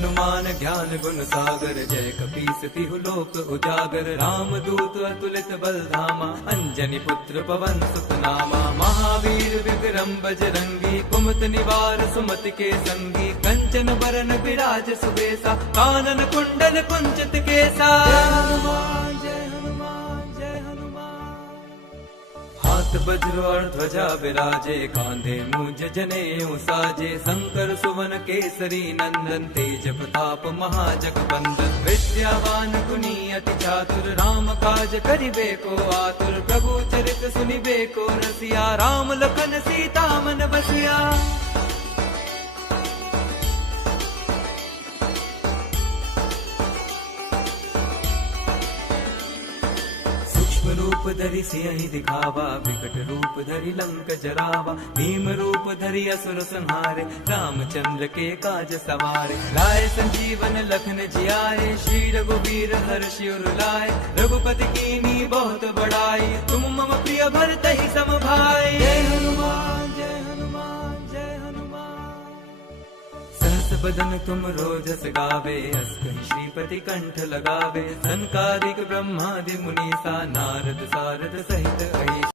हनुमान ज्ञान गुण सागर, जय कपीस तिहु लोक उजागर। राम दूत अतुलित बल धामा, अंजनी पुत्र पवन सुत नामा। महावीर विक्रम बजरंगी, कुमत निवार सुमति के संगी। कंचन बरन विराज सुबेसा, कानन कुंडल कुंचित केसा। हाथ वज्र और ध्वजा विराजे, कांधे मूंज जनेऊ साजे। शंकर सुवन केसरी नंदन, तेज प्रताप महाजगबंदन। विद्यावान गुणी अति चातुर, राम काज करिबे को आतुर। प्रभु चरित सुनिबे को रसिया, राम लखन सीता मन बसिया। रूप धरि सियहि दिखावा, विकट रूप धरि लंक जरावा। भीम रूप धरि असुर संहारे, रामचंद्र के काज सवारे। लाए संजीवन लखन जियाए, श्री रघुवीर हर्षि उर लाए। रघुपति कीन्ही बहुत बड़ाई, तुम मम प्रिय भरतहि सम भाई। जय हनुमान जय हनुमान जय हनुमान। सहस बदन तुम रोजस गावे, अस कहि श्रीपति कंठ लगावे। सनकादिक ब्रह्मादि मुनीसा, नारद सारद सहित अहिसा।